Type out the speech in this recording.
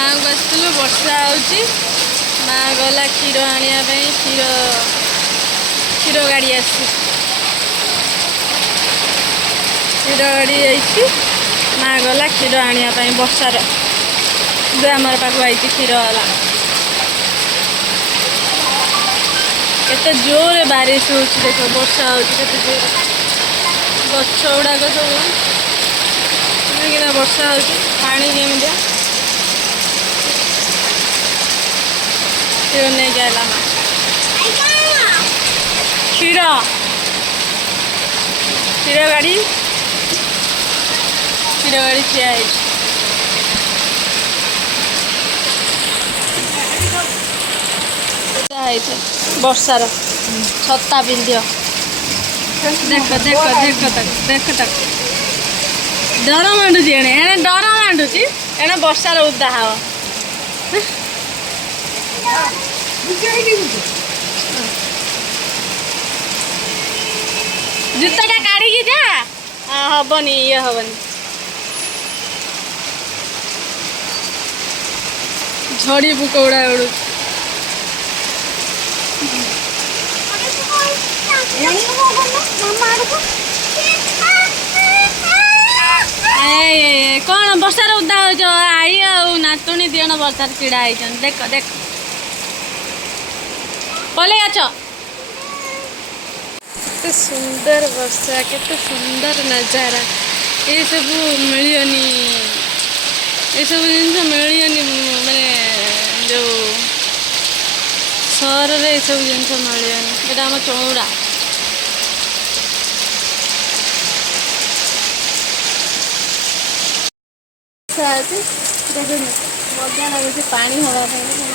गाँव को आसलु वर्षा होची माँ गला क्षीर आनिया क्षीर क्षीर गाड़ी आसी क्षीर गाड़ी आई माँ गला क्षीर आनिया वर्षार आमर पाक आई क्षीर वाला केते जोर बारिश हो देख वर्षा हो जोर गछ गुड़ाक सब वर्षा हो पानी केमिया क्षीर नहीं गला क्षीर क्षीर गाड़ी ठिया वर्षार छता पिंध देख देख देख तक देख तक डर मांडुची एणे एणे डर मांडुची एणे वर्षार उदा हवा जूताटा काढ़ी जा हबनी ये हबनी झड़ी पुक उड़ा उड़ू कौन बर्षार उदा हो आई नातुणी दिजन बर्षार छड़ा होती देख देख पलि आच केते सुंदर वर्षा केते सुंदर नजारा ये सब मिलनी ये सब जिन मिलनी माने जो सहर रे सब जिन मिलनी ये आम चौड़ा मजा लगुच पानी हवा